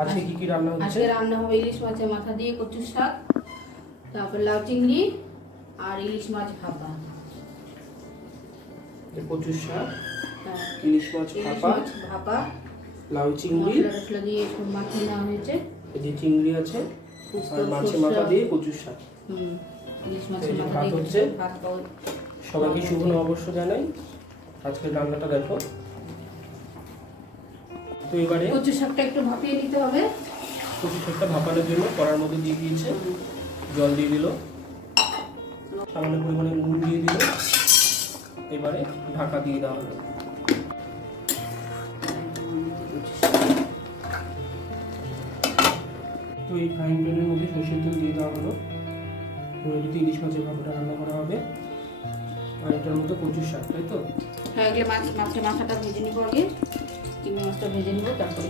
আজকে কি কি রান্না হচ্ছে? আজকে রান্না হবে ইলিশ মাছের মাথা দিয়ে কচু শাক, তারপর লাউ চিংড়ি আর ইলিশ মাছ ভাপা। কচু শাক, হ্যাঁ, ইলিশ মাছ ভাপা, লাউ চিংড়ি মশলা দিয়ে একটু মাখিয়ে নেওয়া হয়েছে। এই যে চিংড়ি আছে আর মাছের মাথা দিয়ে কচু শাক। ইলিশ মাছের মাথা ভাত দিয়ে হচ্ছে। ভাত খাওয়া। সবাইকে শুভ নববর্ষ জানাই। আজকের রান্নাটা দেখো। তো এবারে কচু শাকটা একটু ভাপিয়ে নিতে হবে। কচু শাকটা ভাপানোর জন্য কড়ার মধ্যে দিয়ে দিয়েছে, জল দিয়ে দিল, সামান্য পরিমাণে নুন দিয়ে দিল, এবারে ঢাকা দিয়ে দেওয়া হলো। তো এই ফ্রাইং প্যানের মধ্যে সরষের তেল দিয়ে দেওয়া হলো। এদিকে ইলিশ মাছের ভাপাটা রান্না করা হবে আর এটার মধ্যে কচুর শাক, তাই তো? হ্যাঁ, এগুলো মাছের মাথাটা ভেজে নিব আগে, চিংড়ি মাছটা ভেজে নিব, তারপরে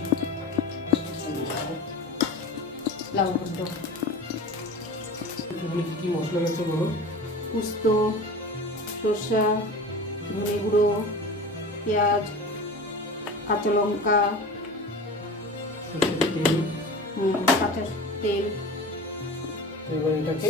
লাউ ভাজবো। এখানে কি কি মশলা গেছে বলো? পোস্ত, সরষা, ধনে গুঁড়ো, পেঁয়াজ, কাঁচা লঙ্কা, সরষের তেল। কাঁচা তেল। এবার এটাকে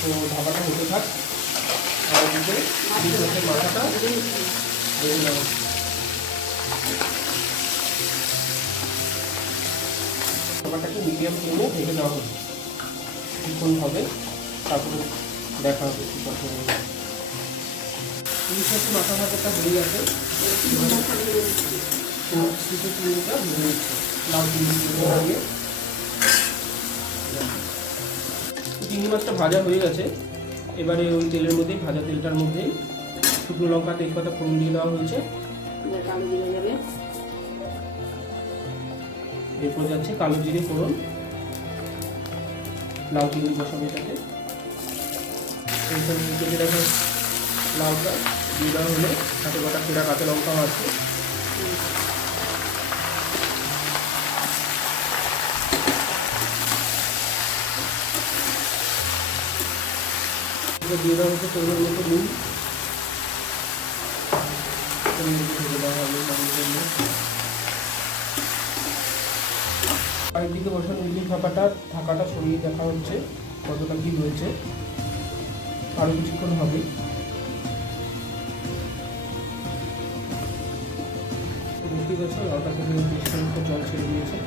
তো ঢাকাটা হতে থাক আর এদিকে ইলিশ মাছের মাথাটা ভেজে নেব। খাবারটাকে মিডিয়াম ফ্লেমে ভেজে দেওয়া হবে, কিছুক্ষণ হবে, তারপরে দেখা হবে কি কথা হবে। ইলিশ মাছের মাথা ভাজাটা হয়ে গেছে, চিংড়িটা ভেজে নিচ্ছে, লাউ চিংড়ি দিয়ে। চিংড়ি মাছটা ভাজা হয়ে গেছে, এবারে ওই তেলের মধ্যেই, ভাজা তেলটার মধ্যেই শুকনো লঙ্কা তেজপাতা ফোড়ন দিয়ে দেওয়া হয়েছে। এরপর যাচ্ছে কালো জিরে ফোড়ন, লাউ চিংড়ি বসাবে এটাকে। কেটে রাখা লাউটা দিয়ে দেওয়া হলো, সাথে গোটা ফেরা কাঁচা লঙ্কাও আছে। দিয়ে দেওয়া হচ্ছে পরিমাণ মতো নুন, ঢেকে দেওয়া হবে জন্য। আরেকদিকে বসানো ইলিশ ভাপাটা ঢাকাটা সরিয়ে দেখা হচ্ছে কতটা কি হয়েছে, আরো কিছুক্ষণ হবে। দেখতে পাচ্ছ লাউটা থেকে জল ছেড়ে দিয়েছে।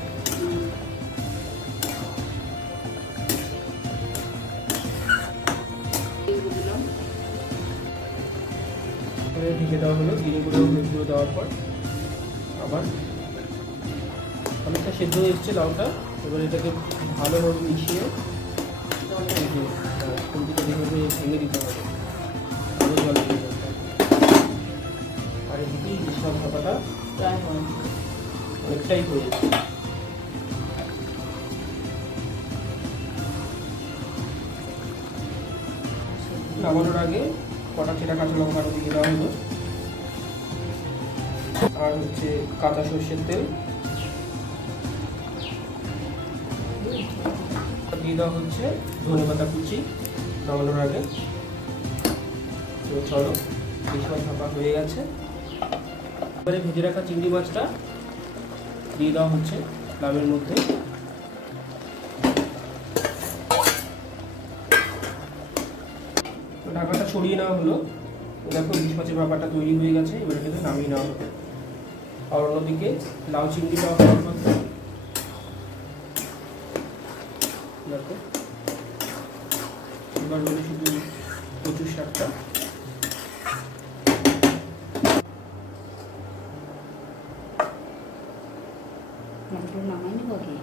ঢেকে দেওয়া হলো, জিরে গুঁড়ো হলুদ গুঁড়ো দেওয়ার পর আবার অনেকটা সেদ্ধ হয়ে এসছে লাউটা। এবার এটাকে ভালোভাবে মিশিয়ে খুন্তিটা যেভাবে ভেঙে দিতে হবে, আরও জল দিয়ে দিতে হবে। আর এদিকে ইলিশ মাছ ভাপাটা প্রায় অনেকটাই হয়ে যাচ্ছে। নামানোর আগে কটা চেরা কাঁচা লঙ্কা আরও দিয়ে দেওয়া হলো, আর হচ্ছে কাঁচা সর্ষের তেল দিয়ে দেওয়া হচ্ছে, ধনে পাতা কুচি নামানোর আগে। তো চলো, ইলিশ মাছ ভাপা হয়ে গেছে। এবারে ভেজে রাখা চিংড়ি মাছটা দিয়ে দেওয়া হচ্ছে লাউয়ের মধ্যে। ঢাকাটা সরিয়ে নেওয়া হলো। দেখো ইলিশ মাছের ভাপাটা তৈরি হয়ে গেছে, এবারে কিন্তু নামিয়ে নেওয়া হবে। আর অন্যদিকে লাউ চিংড়িটা হওয়ার কথা। দেখো এবার হলো শুধু কচুর শাকটা। নামাই নেব কি?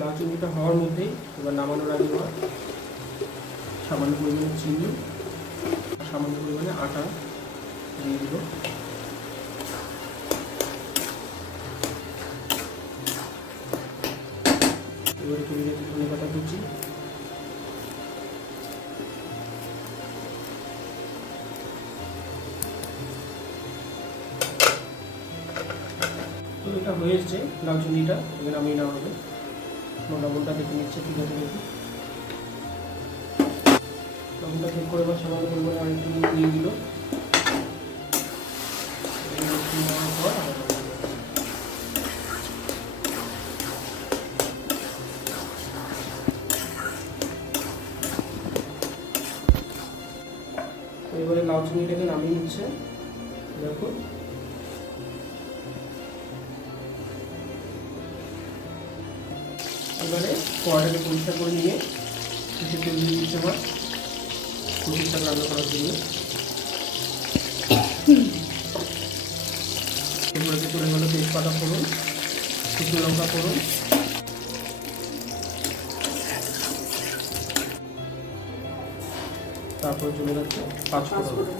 লাউ চিংড়িটা হওয়ার মধ্যেই এবার নামানোর আগে সামান্য পরিমাণে চিনি, সামান্য পরিমাণে আটা দিয়ে দিব। এবারে তুলে রেখে ধনে পাতা কুচি, মাখা হয়ে এসছে লাউ চিংড়িটা, এবার নামিয়ে নেওয়া হবে। লবণটা দেখে নিচ্ছে ঠিক আছে দেখি, লবণটা চেক করে বা সামান্য পরিমাণে আরেকটু নুন দিয়ে দিল। এবারে লাউ চিংড়িটাকে নামিয়ে নিচ্ছে। দেখো এবারে কড়াইটাকে পরিষ্কার করে নিয়ে কিছু তেল দিয়ে দিচ্ছে আমার কচুর শাক রান্না করার জন্য। এরপরে চলে গেলো তেজপাতা ফোড়ন, শুকনো লঙ্কা ফোড়ন, তারপরে চলে যাচ্ছে পাঁচফোড়ন।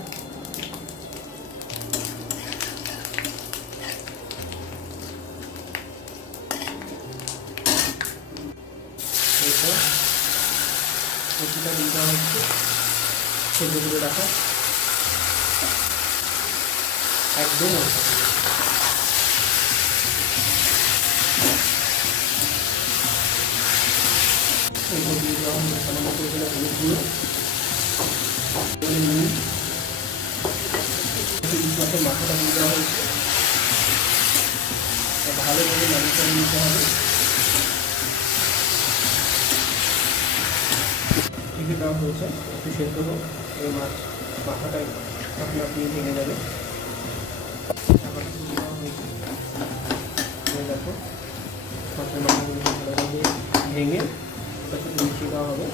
কচুটা দিয়ে দেওয়া হচ্ছে সেদ্ধ করে রাখা একদম এরপর দিয়ে দেওয়া হচ্ছে সামান্য পরিমাণে হলুদ গুঁড়ো, নুন, ইলিশ মাছের মাথাটা দিয়ে দেওয়া হয়েছে। ভালোভাবে নাড়িয়ে চালিয়ে নিতে হবে। ঢেকে দেওয়া হয়েছে একটু সেদ্ধ হোক, এই মাছ মাথাটাই আপনি আপনি ভেঙে যাবে। ঢাকাটা তুলে দেওয়া হয়েছে। দেখো মাছের মাথাগুলো ভালোভাবে ভেঙে ওটা সাথে মিশিয়ে দেওয়া হবে।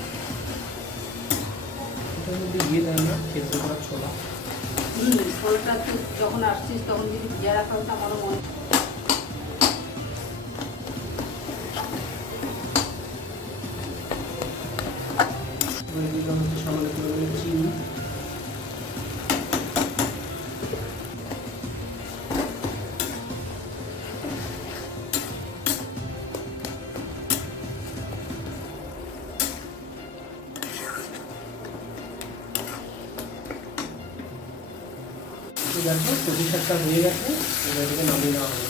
ওটার মধ্যে দিয়ে দেয় না সেদ্ধ করা ছোলা। ছোলাটা যখন আসছিস তখন যদি ভিজা রাখা হতো আমারও মনে সামান্য পরিমাণে চিনি, দেখো কচু শাকটা হয়ে গেছে। এবার এটাকে নামিয়ে নেওয়া হবে।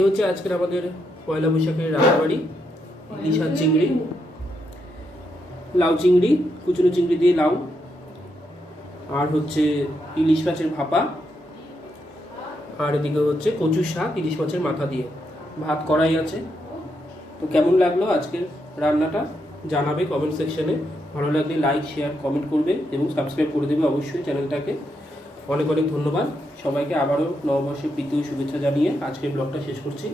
এই হচ্ছে আজকের আমাদের পয়লা বৈশাখের রান্নাবাড়ি। ইলিশ আর চিংড়ি, লাউ চিংড়ি, কুচনো চিংড়ি দিয়ে লাউ, আর হচ্ছে ইলিশ মাছের ভাপা, আর এদিকে হচ্ছে কচু শাক ইলিশ মাছের মাথা দিয়ে। ভাত করাই আছে। তো কেমন লাগলো আজকের রান্নাটা জানাবে কমেন্ট সেকশনে। ভালো লাগলে লাইক, শেয়ার, কমেন্ট করবে এবং সাবস্ক্রাইব করে দেবে অবশ্যই চ্যানেলটাকে। অনেক অনেক ধন্যবাদ সবাইকে। আবারও নববর্ষের প্রীতি ও শুভেচ্ছা জানিয়ে আজকের ব্লগটা শেষ করছি।